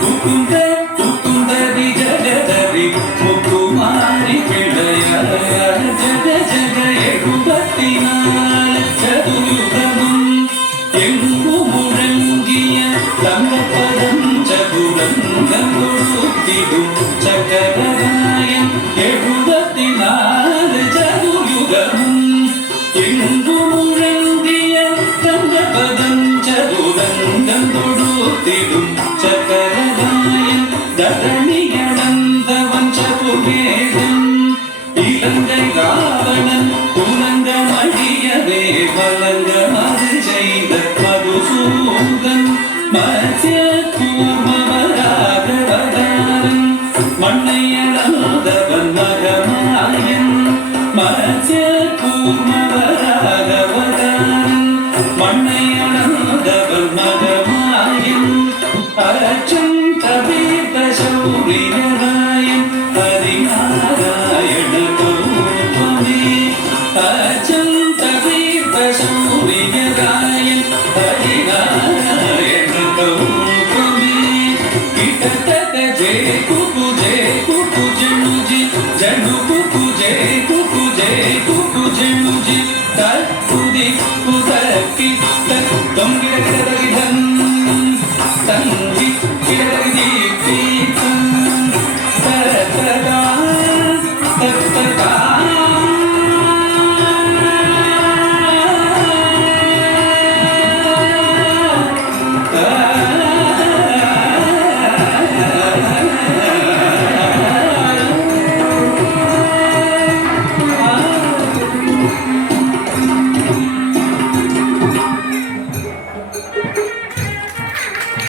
ಮುಕುಂದ ಮುಕುಂದರಿ ಜಗದರಿ ಮುಕುಮಾರಿ ಗೆಳೆಯ ಜಗ ಜಗ எழுபத்தினாலு சதுயுகமும் எங்கு முழங்கிய தங்கப்பதம் சதுரங்கம் கொடுத்திடும் சக்கரராயன் 74 சதுயுகமும் எங்கு முழங்கிய தங்கப்பதம் சதுரங்கம் கொடுத்திடும் சக்கரராயன் தரணியடந்தவன் சதுர்வேதம் இலங்கை ராவணன் உலங்க மடியவே வலங்க மது செய்த மதுசூதன் மத்ய கூர்மவராகவதாரன் மண்ணை அளந்தவன் மகமாயன் மத்ய கூர்மவராகவதாரன் மண்ணை அளந்தவன் மகமாயன் அச்சம் தவிர்த்த சௌரியராயன் ஹரிநாராயண கோபமே அச்சம் தவிர்த்த சௌரியராயன் ஹரிநாராயண கோபமே கிட்டத்தட்ட ஜெய குக்கு ஜனுஜி ஜனு குக்கு ஜனுஜி தற்புதி புதக்கி தொங்கிட கிடதகி தங்கி கிடதகி தீர்த்தம் தரதா